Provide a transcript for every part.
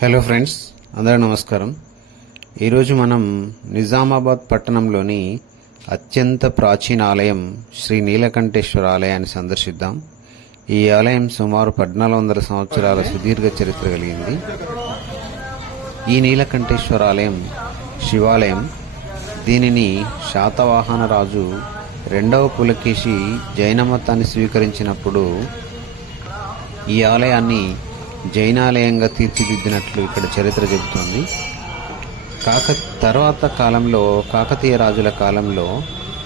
Hello friends అందరూ నమస్కారం. ఈరోజు మనం నిజామాబాద్ పట్టణంలోని అత్యంత ప్రాచీన ఆలయం శ్రీ నీలకంఠేశ్వర ఆలయాన్ని సందర్శిద్దాం. ఈ ఆలయం సుమారు పద్నాలుగు వందల సంవత్సరాల సుదీర్ఘ చరిత్ర కలిగింది. ఈ నీలకంఠేశ్వర ఆలయం శివాలయం. దీనిని శాతవాహన రాజు రెండవ పులకేశి జైన మతాన్ని స్వీకరించినప్పుడు ఈ ఆలయాన్ని జైనాలయంగా తీర్చిదిద్దినట్లు ఇక్కడ చరిత్ర చెబుతోంది. కాక తర్వాత కాలంలో కాకతీయ రాజుల కాలంలో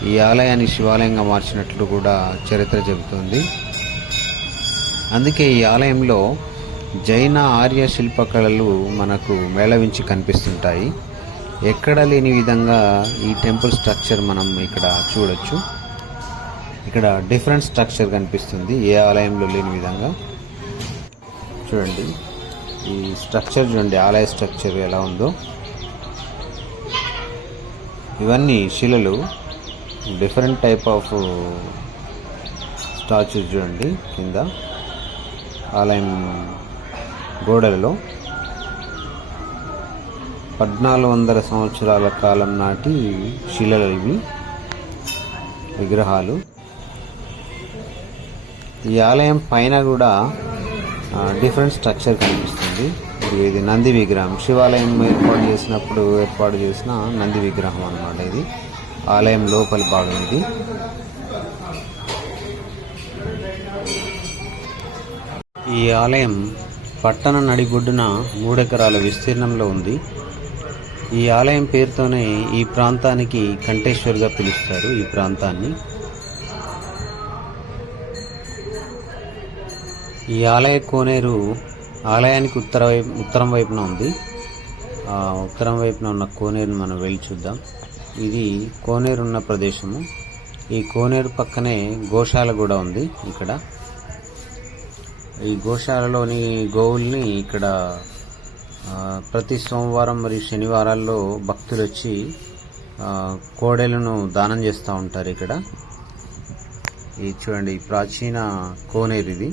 ఈ ఆలయాన్ని శివాలయంగా మార్చినట్లు కూడా చరిత్ర చెబుతోంది. అందుకే ఈ ఆలయంలో జైన ఆర్య శిల్పకళలు మనకు మేళవించి కనిపిస్తుంటాయి. ఎక్కడ లేని విధంగా ఈ టెంపుల్ స్ట్రక్చర్ మనం ఇక్కడ చూడొచ్చు. ఇక్కడ డిఫరెంట్ స్ట్రక్చర్ కనిపిస్తుంది ఏ ఆలయంలో లేని విధంగా. చూడండి. ఈ స్ట్రక్చర్ చూడండి ఆలయ స్ట్రక్చర్ ఎలా ఉందో. ఇవన్నీ శిలలు డిఫరెంట్ టైప్ ఆఫ్ స్టాచ్యూస్ చూడండి కింద ఆలయం గోడలలో. పద్నాలుగు వందల సంవత్సరాల కాలం నాటి శిలలు ఇవి విగ్రహాలు. ఈ ఆలయం పైన కూడా డిఫరెంట్ స్ట్రక్చర్ కనిపిస్తుంది. ఇది నంది విగ్రహం. శివాలయం ఏర్పాటు చేసినప్పుడు ఏర్పాటు చేసిన నంది విగ్రహం అన్నమాట ఇది. ఆలయం లోపలి భాగం ఇది. ఈ ఆలయం పట్టణ నడిబొడ్డున మూడెకరాల విస్తీర్ణంలో ఉంది. ఈ ఆలయం పేరుతోనే ఈ ప్రాంతానికి కంఠేశ్వర్గా పిలుస్తారు ఈ ప్రాంతాన్ని. ఈ ఆలయ కోనేరు ఆలయానికి ఉత్తర వైపు ఉత్తరం వైపున ఉంది. ఉత్తరం వైపున ఉన్న కోనేరుని మనం వెళ్ళి చూద్దాం. ఇది కోనేరు ఉన్న ప్రదేశము. ఈ కోనేరు పక్కనే గోశాల కూడా ఉంది ఇక్కడ. ఈ గోశాలలోని గోవుల్ని ఇక్కడ ప్రతి సోమవారం మరియు శనివారాల్లో భక్తులు వచ్చి కోడెలను దానం చేస్తూ ఉంటారు ఇక్కడ. ఇది చూడండి ప్రాచీన కోనేరు ఇది.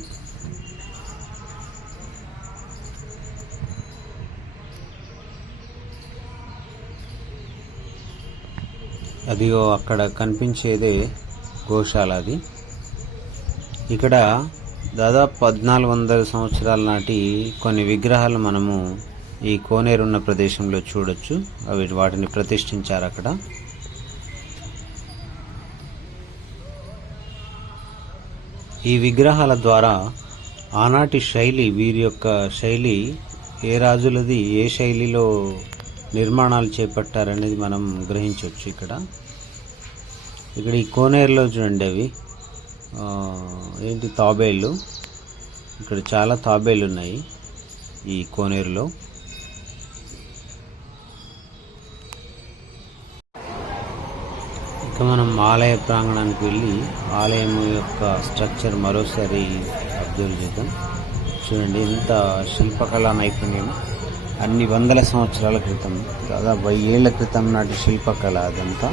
అదిగో అక్కడ కనిపించేదే గోశాల అది. ఇక్కడ దాదాపు పద్నాలుగు వందల సంవత్సరాల నాటి కొన్ని విగ్రహాలు మనము ఈ కోనేరున్న ప్రదేశంలో చూడొచ్చు. అవి వాటిని ప్రతిష్ఠించారు అక్కడ. ఈ విగ్రహాల ద్వారా ఆనాటి శైలి వీరి యొక్క శైలి ఏ రాజులది ఏ శైలిలో నిర్మాణాలు చేపట్టారనేది మనం గ్రహించవచ్చు ఇక్కడ. ఇక్కడ ఈ కోనేరులో చూడండి అవి. ఏంటి తాబేళ్ళు ఇక్కడ చాలా తాబేళ్ళు ఉన్నాయి ఈ కోనేరులో. ఇక మనం ఆలయ ప్రాంగణానికి వెళ్ళి ఆలయం యొక్క స్ట్రక్చర్ మరోసారి అబ్జర్వ్ చేద్దాం. చూడండి ఎంత శిల్పకళా నైపుణ్యం. అన్ని వందల సంవత్సరాల క్రితం దాదాపు వెయ్యి ఏళ్ళ క్రితం నాటి శిల్పకళ అదంతా.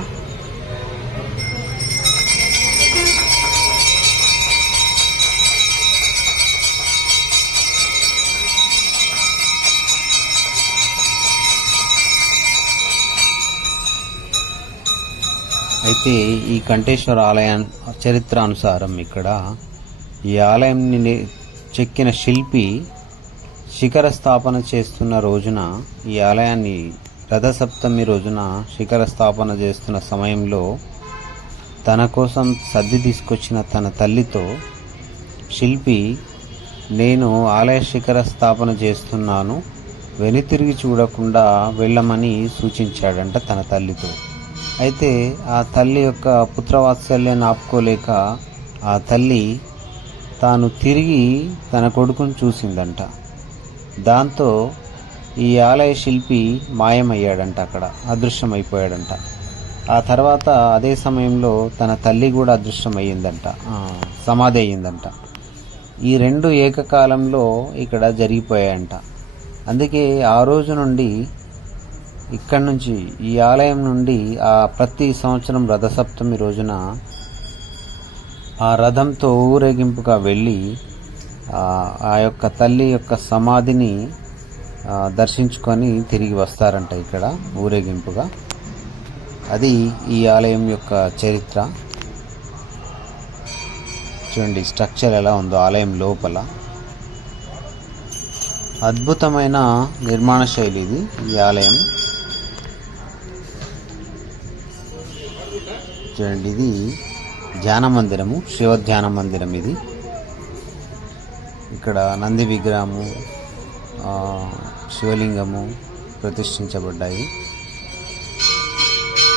అయితే ఈ కంఠేశ్వర ఆలయం చరిత్ర అనుసారం ఇక్కడ ఈ ఆలయంని చెక్కిన శిల్పి శిఖర స్థాపన చేస్తున్న రోజున ఈ ఆలయాన్ని రథసప్తమి రోజున శిఖర స్థాపన చేస్తున్న సమయంలో తన కోసం సర్ది తీసుకొచ్చిన తన తల్లితో శిల్పి నేను ఆలయ శిఖర స్థాపన చేస్తున్నాను. వెనుతిరిగి చూడకుండా వెళ్ళమని సూచించాడంట తన తల్లితో. అయితే ఆ తల్లి యొక్క పుత్రవాత్సల్యాన్ని ఆపుకోలేక ఆ తల్లి తాను తిరిగి తన కొడుకును చూసిందంట. దాంతో ఈ ఆలయ శిల్పి మాయమయ్యాడంట అక్కడ అదృశ్యమైపోయాడంట. ఆ తర్వాత అదే సమయంలో తన తల్లి కూడా అదృశ్యమయ్యిందంట సమాధి అయ్యిందంట ఈ రెండు ఏకకాలంలో ఇక్కడ జరిగిపోయాయంట. అందుకే ఆ రోజు నుండి ఇక్కడ నుంచి ఈ ఆలయం నుండి ఆ ప్రతి సంవత్సరం రథసప్తమి రోజున ఆ రథంతో ఊరేగింపుగా వెళ్ళి ఆ యొక్క తల్లి యొక్క సమాధిని దర్శించుకొని తిరిగి వస్తారంట ఇక్కడ ఊరేగింపుగా. అది ఈ ఆలయం యొక్క చరిత్ర. చూడండి స్ట్రక్చర్ ఎలా ఉందో ఆలయం లోపల. అద్భుతమైన నిర్మాణ శైలి ఇది ఈ ఆలయం. చూడండి ఇది ధ్యాన మందిరము శివ ధ్యాన మందిరం ఇది. ఇక్కడ నంది విగ్రహము శివలింగము ప్రతిష్ఠించబడ్డాయి.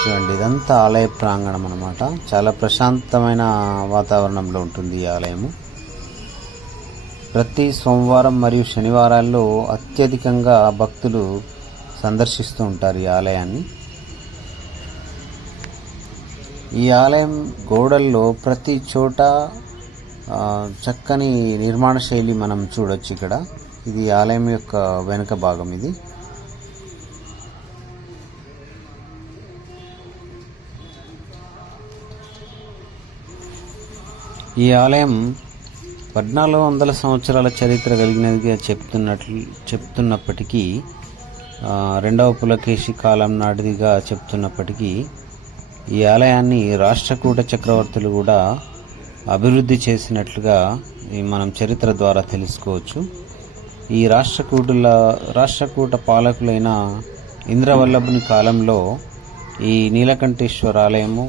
చూడండి ఇదంతా ఆలయ ప్రాంగణం అనమాట చాలా ప్రశాంతమైన వాతావరణంలో ఉంటుంది ఈ ఆలయము. ప్రతి సోమవారం మరియు శనివారాల్లో అత్యధికంగా భక్తులు సందర్శిస్తూ ఉంటారు ఈ ఆలయాన్ని. ఈ ఆలయం గోడల్లో ప్రతి చోట చక్కని నిర్మాణ శైలి మనం చూడొచ్చు ఇక్కడ. ఇది ఆలయం యొక్క వెనుక భాగం ఇది. ఈ ఆలయం పద్నాలుగు వందల సంవత్సరాల చరిత్ర కలిగినదిగా చెప్తున్నట్లు చెప్తున్నప్పటికీ రెండవ పులకేశి కాలం నాటిదిగా చెప్తున్నప్పటికీ ఈ ఆలయాన్ని రాష్ట్రకూట చక్రవర్తులు కూడా అభివృద్ధి చేసినట్లుగా ఈ మనం చరిత్ర ద్వారా తెలుసుకోవచ్చు. ఈ రాష్ట్రకూటుల రాష్ట్రకూట పాలకులైన ఇంద్రవల్లభుని కాలంలో ఈ నీలకంఠేశ్వర ఆలయము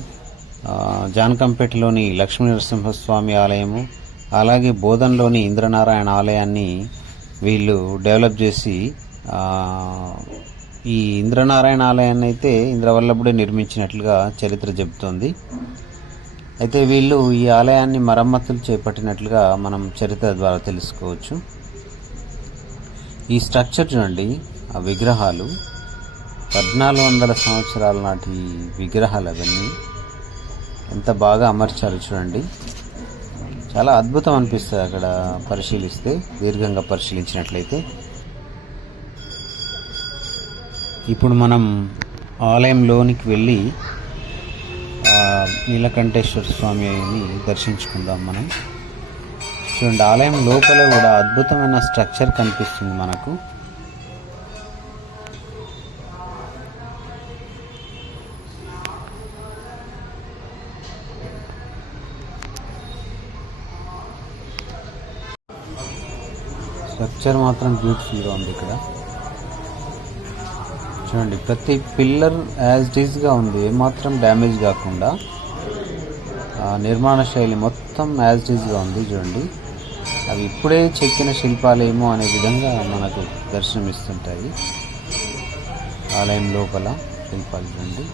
జానకంపేటలోని లక్ష్మీ నరసింహస్వామి ఆలయము అలాగే బోధన్లోని ఇంద్రనారాయణ ఆలయాన్ని వీళ్ళు డెవలప్ చేసి ఈ ఇంద్రనారాయణ ఆలయాన్ని అయితే ఇంద్రవల్లభుడే నిర్మించినట్లుగా చరిత్ర చెబుతోంది. అయితే వీళ్ళు ఈ ఆలయాన్ని మరమ్మతులు చేపట్టినట్లుగా మనం చరిత్ర ద్వారా తెలుసుకోవచ్చు. ఈ స్ట్రక్చర్ చూడండి ఆ విగ్రహాలు. పద్నాలుగు వందల సంవత్సరాల నాటి విగ్రహాలు అవన్నీ. ఎంత బాగా అమర్చారు చూడండి. చాలా అద్భుతం అనిపిస్తుంది అక్కడ పరిశీలిస్తే దీర్ఘంగా పరిశీలించినట్లయితే. ఇప్పుడు మనం ఆలయంలోనికి వెళ్ళి నీలకంఠేశ్వర స్వామిని దర్శించుకుందాం మనం. చూడండి ఆలయం లోపల కూడా అద్భుతమైన స్ట్రక్చర్ కనిపిస్తుంది మనకు. స్ట్రక్చర్ మాత్రం బ్యూటిఫుల్గా ఉంది ఇక్కడ. చూడండి ప్రతి పిల్లర్ యాజ్ డీజ్గా ఉంది ఏమాత్రం డ్యామేజ్ కాకుండా. నిర్మాణ శైలి మొత్తం యాజ్ ఇట్ ఉంది చూడండి. అవి ఇప్పుడే చెక్కిన శిల్పాలేమో అనే విధంగా మనకు దర్శనమిస్తుంటాయి. ఆలయం లోపల శిల్పాలు చూడండి.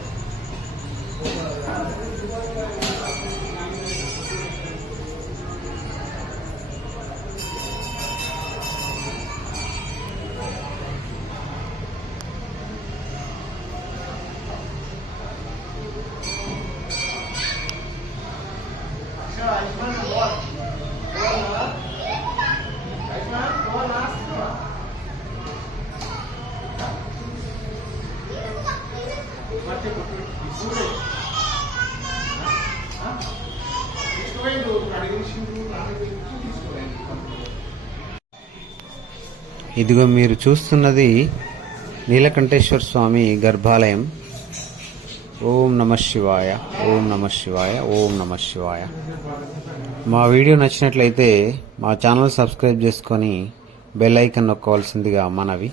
ఇదిగో మీరు చూస్తున్నది నీలకంఠేశ్వర స్వామి గర్భాలయం. ఓం నమ శివాయ ఓం నమ శివాయ ఓం నమ శివాయ. మా వీడియో నచ్చినట్లయితే మా ఛానల్ సబ్స్క్రైబ్ చేసుకొని బెల్ ఐకన్ నొక్కవలసిందిగా మనవి.